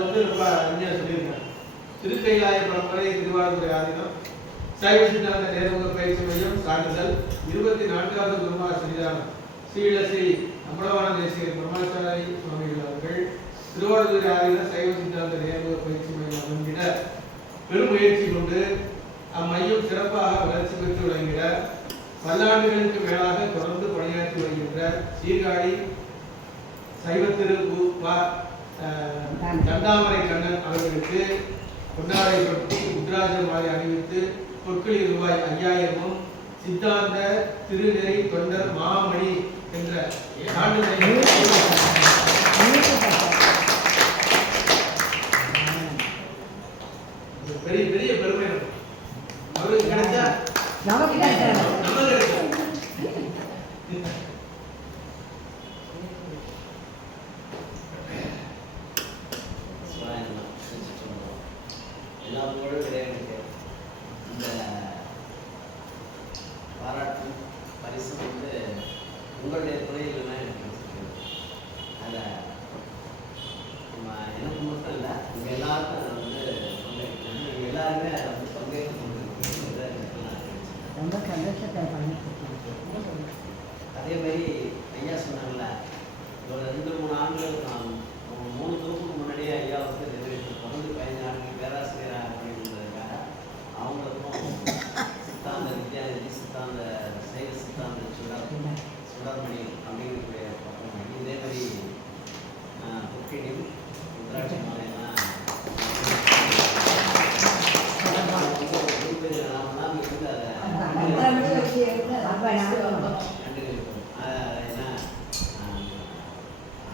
ரொம்ப அந்நியா சொல்லியிருக்காங்க திருக்கைலாய பரம்பரை திருவாரூரை ஆதீனம். சைவ சித்தாந்த நேர்முக பயிற்சி மையம் சான்றிதழ். இருபத்தி நான்காவது குருமா ஸ்ரீராம் ஸ்ரீலஸ்ரீ அம்பலவான தேசிகர் பிரம்மாச்சாரி சுவாமிகள் அவர்கள் திருவாரூரை ஆதீன சைவ சித்தாந்த நேர்முக பயிற்சி மையம் அமைந்திட பெரும் முயற்சி கொண்டு அம்மையம் சிறப்பாக வளர்ச்சி பெற்று விளங்கிட பல்லாண்டுகளுக்கு மேலாக தொடர்ந்து பணியாற்றி வருகின்ற சீர்காழி சைவத்திரு தண்டாமரை கண்ணன் அவர்களுக்கு பொன்னாடை பற்றி உத்ராஜ மாலை அணிவித்து பொற்களி ரூபாய் ஐயாயிரமும் சித்தாந்த திருநெறி தொண்டர் மாமணி என்ற சான்றிதழை எல்லா புகழும் இறைவனுக்கு. இந்த பாராட்டு பரிசு வந்து உங்களுடைய துறையில் தான் எனக்கு கிடைச்சிருக்கு. அதுல நம்ம எனக்கு மட்டும் இல்லை உங்க எல்லாருக்கும் அதை வந்து பங்கேற்கணும் எல்லாருமே அதை வந்து பங்கேற்க முடியும். ரொம்ப சந்தோஷத்தை அதே மாதிரி சைவ சித்தாந்த சுடர் சுடர்மணி அப்படிங்கிற பக்கம் இதே மாதிரி புக்கினியும் ருத்ராட்சி மாலையெல்லாம்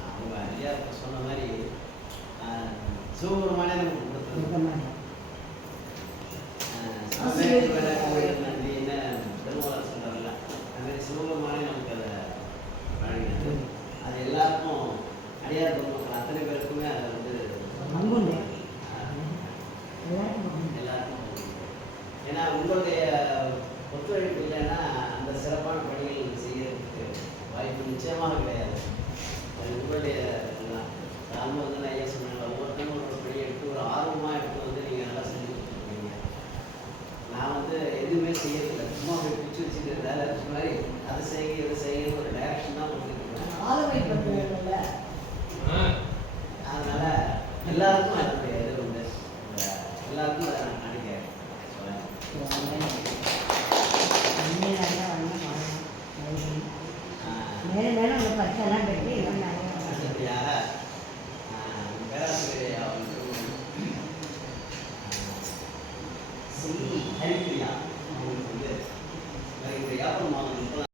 அவங்க ஐயா சொன்ன மாதிரி அஹ் சிவபெருமானே நமக்கு கொடுத்தது. அஹ் சமயத்துல கோயில் நன்றின்னு திருமூலர் சொன்னார்ல, அது மாதிரி சிவபெருமானே நமக்கு அதை வழங்கினது. அது எல்லாருக்கும் அடியார் பெருமக்கள் அத்தனை பேருக்குமே அதை வந்து அங்குண்டு. அஹ் எல்லாருக்கும் எல்லாருக்கும் ஏன்னா உங்களுடைய ஒத்துழைப்பு இல்லைன்னா அந்த சிறப்பான பணிகள் செய்யறதுக்கு வாய்ப்பு நிச்சயமாக கிடையாது. உங்களுடைய ராம வந்து ஐயா சொன்னாங்க. ஒவ்வொருத்தரும் ஒரு பணி எடுத்து ஒரு ஆர்வமாக எடுத்து வந்து நீங்கள் நல்லா செஞ்சு கொடுத்துருக்கீங்க. நான் வந்து எதுவுமே செய்யறதில்லை. சும்மா போய் பிடிச்சி வச்சுட்டு வேலை வச்ச மாதிரி அதை செய்ய இதை செய்ய ஒரு டைரக்ஷன் தான் கொடுத்துருக்கேன் ஆளுமை பண்றதுல. அதனால எல்லாருக்கும் சொல்லி அறிவிக்கையா அவங்களுக்கு வந்து அறிவிக்கையா